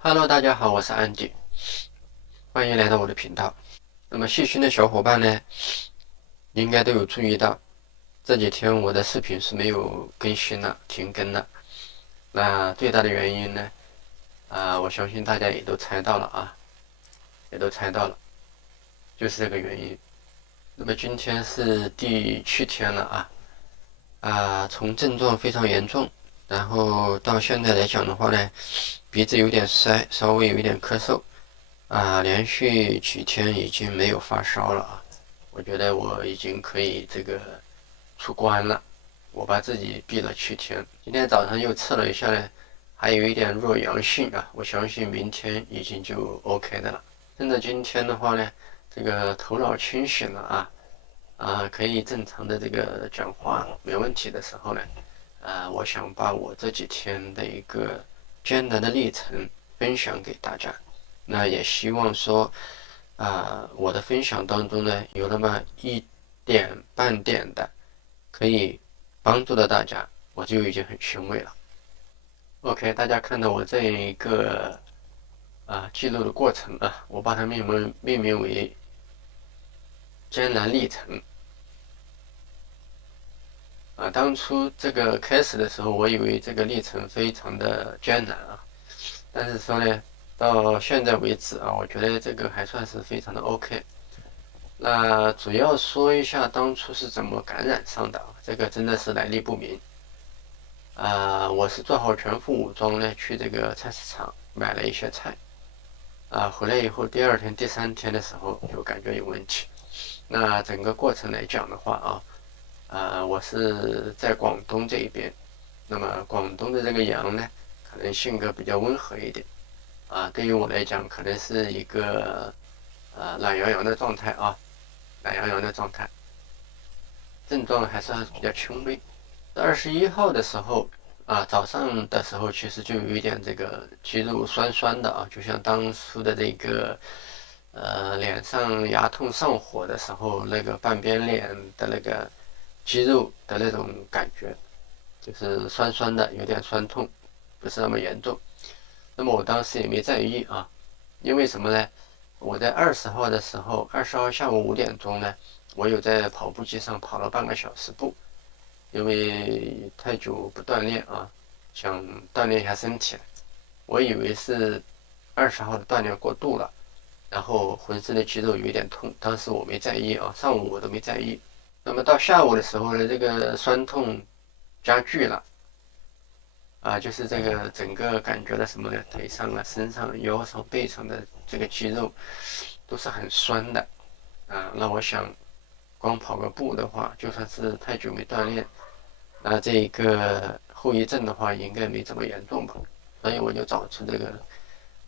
Hello，大家好，我是安迪，欢迎来到我的频道。那么细心的小伙伴呢，应该都有注意到，这几天我的视频是没有更新了，停更了。那最大的原因呢，我相信大家也都猜到了啊，也都猜到了，就是这个原因。那么今天是第7天了从症状非常严重，然后到现在来讲的话呢，鼻子有点塞，稍微有一点咳嗽。连续几天已经没有发烧了啊，我觉得我已经可以这个出关了，我把自己闭了7天。今天早上又测了一下呢，还有一点弱阳性啊，我相信明天已经就 OK 的了。趁着今天的话呢，这个头脑清醒了可以正常的这个讲话没问题的时候呢，我想把我这几天的一个艰难的历程分享给大家。那也希望说，我的分享当中呢，有那么一点半点的可以帮助到大家，我就已经很欣慰了。OK，大家看到我这一个记录的过程啊，我把它命名为艰难历程。当初这个开始的时候，我以为这个历程非常的艰难啊，但是说呢，到现在为止我觉得这个还算是非常的 OK。那主要说一下当初是怎么感染上的，这个真的是来历不明。我是做好全副武装呢，去这个菜市场买了一些菜。回来以后第2天、第3天的时候就感觉有问题。那整个过程来讲的话我是在广东这一边。那么广东的这个羊呢，可能性格比较温和一点。对于我来讲，可能是一个懒洋洋的状态懒洋洋的状态，症状还算是比较轻微。21号的时候早上的时候其实就有一点这个肌肉酸酸的就像当初的这个脸上牙痛上火的时候，那个半边脸的那个肌肉的那种感觉，就是酸酸的，有点酸痛，不是那么严重。那么我当时也没在意因为什么呢？我在20号的时候，20号下午5点钟呢，我有在跑步机上跑了半个小时步，因为太久不锻炼想锻炼一下身体。我以为是20号的锻炼过度了，然后浑身的肌肉有一点痛，当时我没在意上午我都没在意。那么到下午的时候呢，这个酸痛加剧了就是这个整个感觉的什么呢？腿上身上、腰上、背上的这个肌肉都是很酸的那我想，光跑个步的话，就算是太久没锻炼，那这个后遗症的话，应该没这么严重吧？所以我就找出这个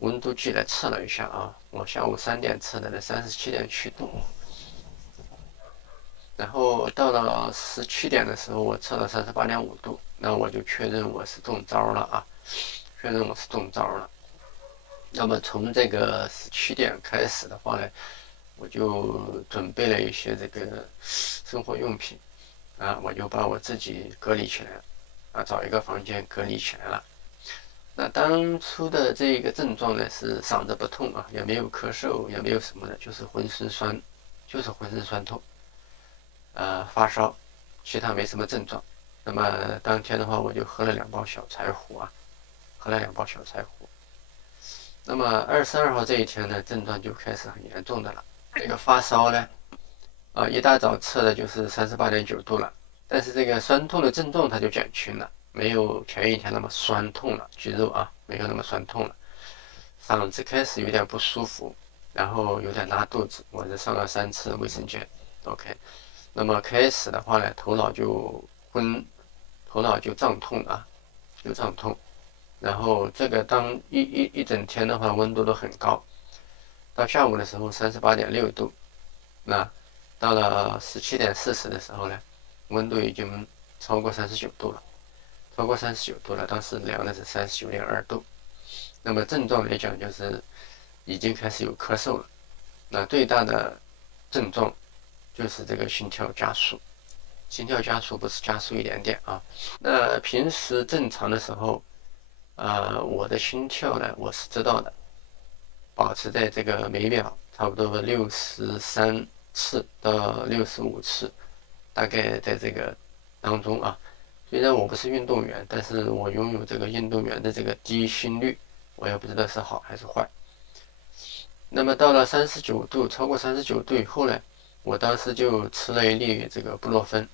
温度计来测了一下我下午3点测的37.7度，然后到了17点的时候，我测了38.5度，那我就确认我是中招了确认我是中招了。那么从这个17点开始的话呢，我就准备了一些这个生活用品我就把我自己隔离起来了找一个房间隔离起来了。那当初的这个症状呢是嗓子不痛也没有咳嗽，也没有什么的，就是浑身酸，就是浑身酸痛发烧，其他没什么症状。那么当天的话，我就喝了2包小柴胡喝了2包小柴胡。那么22号这一天呢，症状就开始很严重的了。这个发烧呢，一大早测的就是38.9度了，但是这个酸痛的症状它就减轻了，没有前一天那么酸痛了，肌肉没有那么酸痛了。嗓子开始有点不舒服，然后有点拉肚子，我是上了3次卫生间。OK，那么开始的话呢，头脑就胀痛就胀痛。然后这个当一整天的话，温度都很高，到下午的时候38.6度，那到了17点40的时候呢，温度已经超过39度了，当时量的是39.2度。那么症状来讲，就是已经开始有咳嗽了。那最大的症状就是这个心跳加速，心跳加速不是加速一点点那平时正常的时候我的心跳呢，我是知道的，保持在这个每秒差不多63次到65次，大概在这个当中啊。虽然我不是运动员，但是我拥有这个运动员的这个低心率，我也不知道是好还是坏。那么到了39度，超过39度以后呢，我当时就吃了一粒这个布洛芬，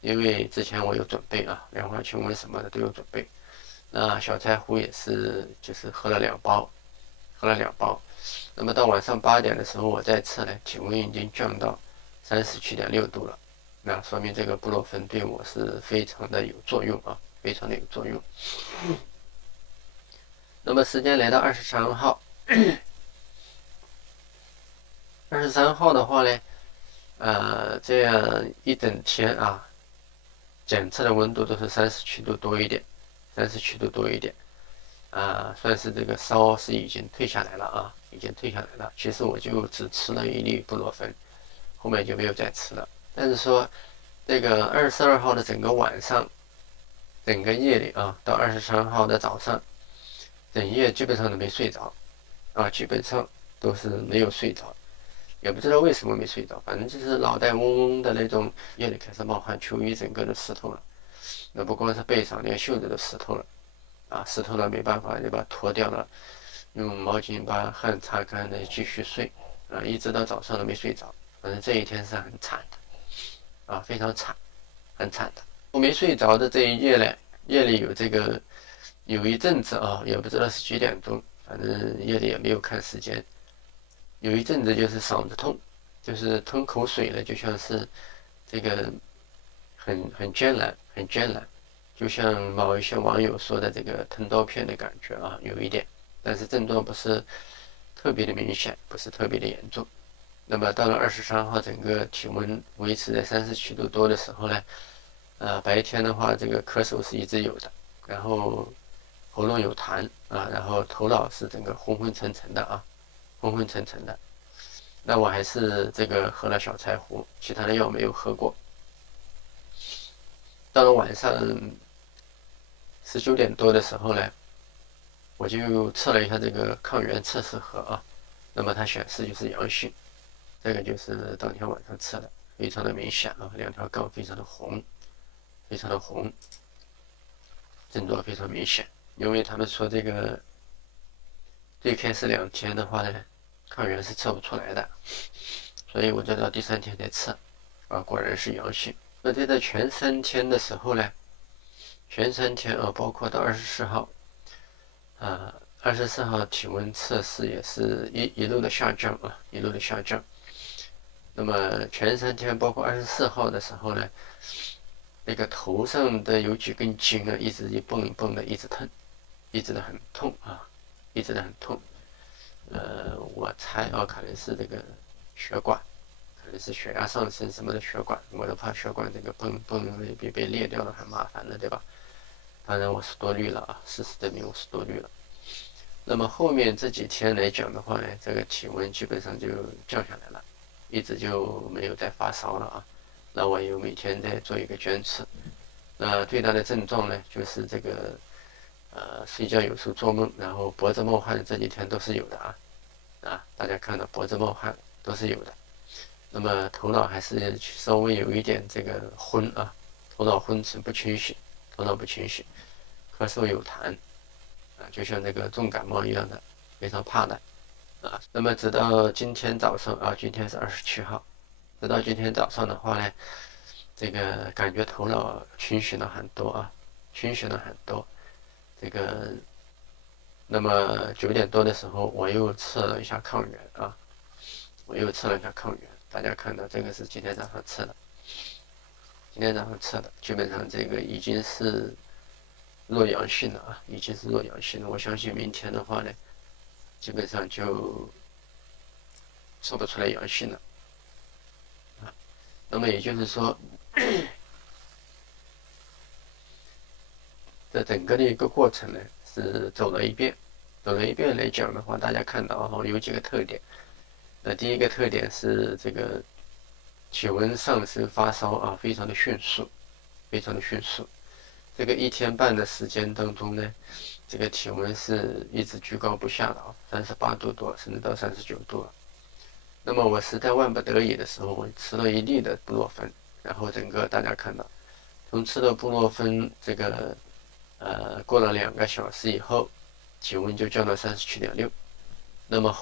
因为之前我有准备啊，莲花清瘟什么的都有准备。那小柴胡也是，就是喝了2包，那么到晚上8点的时候，我再测呢，体温已经降到37.6度了。那说明这个布洛芬对我是非常的有作用啊，非常的有作用。那么时间来到23号，23号的话呢，这样一整天啊，检测的温度都是37度多一点，37度多一点。算是这个烧是已经退下来了啊，已经退下来了。其实我就只吃了一粒布洛芬，后面就没有再吃了。但是说这个22号的整个晚上，整个夜里啊，到23号的早上，整夜基本上都没睡着啊，基本上都是没有睡着，也不知道为什么没睡着，反正就是脑袋嗡嗡的那种，夜里开始冒汗，秋衣整个都湿透了，那不光是背上，连袖子都湿透了。湿透了没办法，就把它脱掉了，用毛巾把汗擦干的继续睡，一直到早上都没睡着。反正这一天是很惨的，非常惨，很惨的。我没睡着的这一夜呢，夜里有一阵子啊，也不知道是几点钟，反正夜里也没有看时间，有一阵子就是嗓子痛，就是吞口水了，就像是这个很艰难，很艰难。就像某一些网友说的这个吞刀片的感觉啊，有一点，但是症状不是特别的明显，不是特别的严重。那么到了23号，整个体温维持在37度多的时候呢，白天的话这个咳嗽是一直有的，然后喉咙有痰然后头脑是整个昏昏沉沉的昏昏沉沉的。那我还是这个喝了小柴胡，其他的药没有喝过。到了晚上19点多的时候呢，我就测了一下这个抗原测试盒那么它显示就是阳性，这个就是当天晚上测的，非常的明显2条杠非常的红，非常的红，症状非常明显。因为他们说这个最开始2天的话呢，抗原是测不出来的，所以我就到第3天再测，果然是阳性。那在这前3天的时候呢，前3天包括到24号，24号体温测试也是一路的下降一路的下降。那么前3天包括24号的时候呢，那个头上的有几根筋一直一蹦一蹦的，一直疼，一直的很痛一直的很痛。我猜可能是这个血管，可能是血压上升什么的血管，我都怕血管这个蹦被裂掉了，很麻烦了，对吧？当然我是多虑了事实证明我是多虑了。那么后面这几天来讲的话呢，这个体温基本上就降下来了，一直就没有再发烧了那我又每天在做一个监测。那最大的症状呢，就是这个睡觉有时候做梦，然后脖子冒汗，这几天都是有的大家看到脖子冒汗都是有的。那么头脑还是稍微有一点这个昏头脑昏沉不清醒，头脑不清醒，咳嗽有痰就像这个重感冒一样的，非常怕的那么直到今天早上今天是27号，直到今天早上的话呢，这个感觉头脑清醒了很多清醒了很多。这个，那么9点多的时候，我又测了一下抗原大家看到这个是今天早上测的，基本上这个已经是弱阳性了已经是弱阳性了。我相信明天的话呢，基本上就测不出来阳性了那么也就是说，这整个的一个过程呢，是走了一遍来讲的话，大家看到有几个特点。第一个特点是这个体温上升发烧非常的迅速，非常的迅速。这个1天半的时间当中呢，这个体温是一直居高不下的啊，38度多，甚至到39度了。那么我实在万不得已的时候，我吃了1粒的布洛芬，然后整个大家看到，从吃了布洛芬这个过了2个小时以后，体温就降到37.6。那么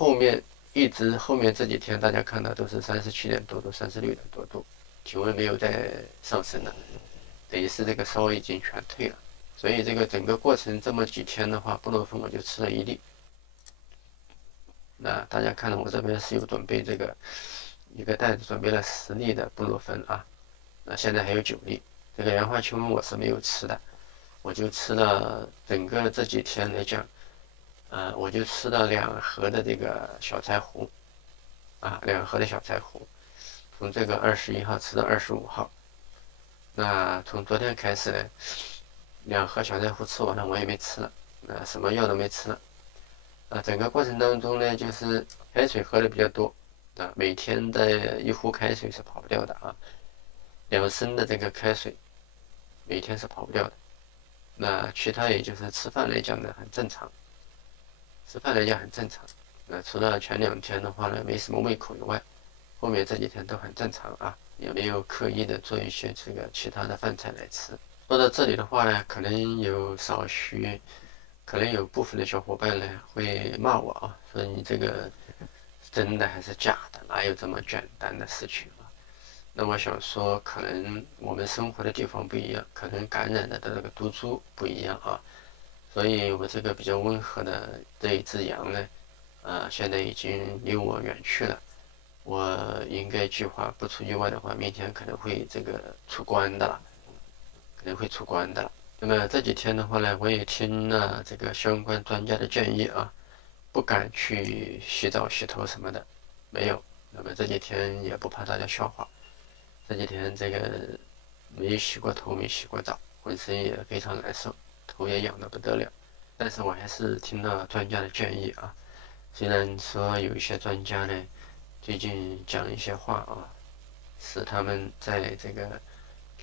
一直后面这几天大家看到都是37点多度、36点多度，体温没有再上升了，等于是这个烧已经全退了。所以这个整个过程这么几天的话，布洛芬我就吃了1粒。那大家看到我这边是有准备这个一个袋子，准备了10粒的布洛芬啊。那现在还有9粒。这个莲花清瘟我是没有吃的，我就吃了整个这几天来讲，我就吃了2盒的这个小柴胡，啊，2盒的小柴胡，从这个21号吃到25号。那从昨天开始呢，2盒小柴胡吃完了，我也没吃了，什么药都没吃了。整个过程当中呢，就是开水喝的比较多，每天的1壶开水是跑不掉的啊，2升的这个开水，每天是跑不掉的。那其他也就是吃饭来讲呢，很正常，吃饭来讲很正常。除了前2天的话呢，没什么胃口以外，后面这几天都很正常啊，也没有刻意的做一些这个其他的饭菜来吃。说到这里的话呢，可能有部分的小伙伴呢会骂我啊，说你这个真的还是假的，哪有这么简单的事情啊？那我想说，可能我们生活的地方不一样，可能感染的这个毒株不一样啊，所以我这个比较温和的这一只羊呢，现在已经离我远去了。我应该计划不出意外的话，明天可能会这个出关的了，可能会出关的了。那么这几天的话呢，我也听了这个相关专家的建议啊，不敢去洗澡、洗头什么的，没有。那么这几天也不怕大家笑话，这几天这个没洗过头、没洗过澡，浑身也非常难受，头也痒得不得了。但是我还是听了专家的建议啊，虽然说有一些专家呢，最近讲一些话啊，使他们在这个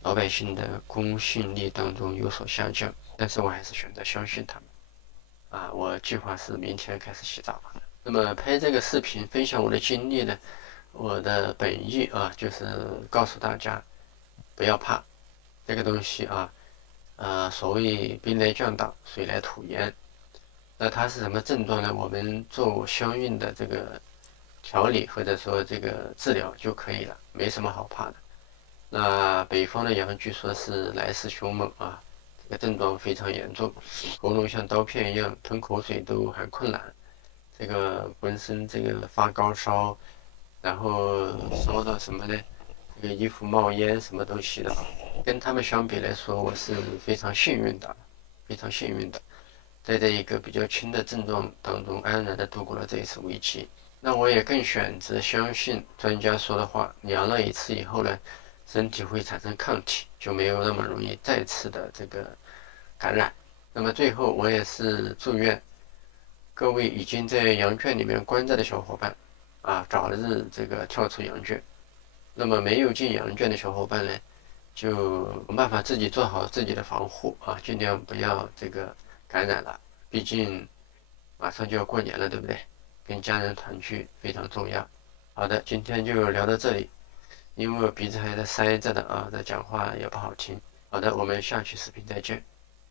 老百姓的公信力当中有所下降，但是我还是选择相信他们。我计划是明天开始洗澡。那么拍这个视频分享我的经历呢，我的本意啊，就是告诉大家不要怕这个东西啊，所谓兵来将挡，水来土掩。那它是什么症状呢？我们做相应的这个调理或者说这个治疗就可以了，没什么好怕的。那北方的羊据说是来势凶猛啊，这个症状非常严重，喉咙像刀片一样，吞口水都很困难，这个浑身这个发高烧，然后烧到什么呢？这个衣服冒烟，什么东西的。跟他们相比来说，我是非常幸运的，非常幸运的，在这一个比较轻的症状当中安然的度过了这一次危机。那我也更选择相信专家说的话，阳了一次以后呢，身体会产生抗体，就没有那么容易再次的这个感染。那么最后，我也是祝愿各位已经在羊圈里面关着的小伙伴，早日这个跳出羊圈。那么没有进羊圈的小伙伴呢，就没办法自己做好自己的防护啊，尽量不要这个感染了。毕竟马上就要过年了，对不对？跟家人团聚非常重要。好的，今天就聊到这里，因为我鼻子还在塞着的啊，这讲话也不好听。好的，我们下期视频再见。